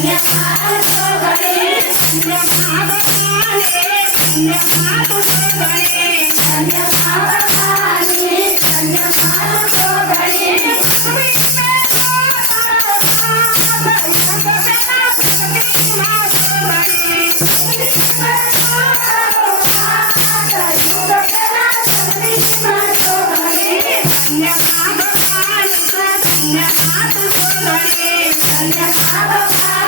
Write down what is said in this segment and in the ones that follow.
Yes, I will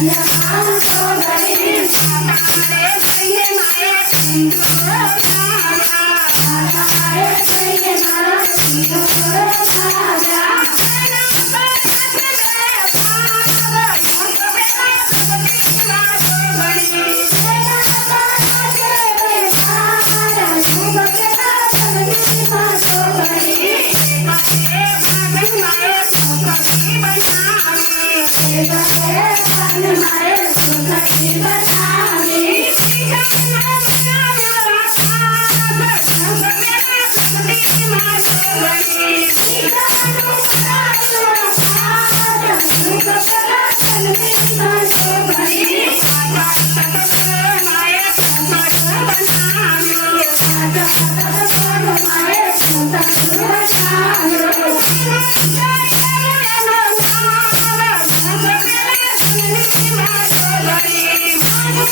Yeah. I see myself.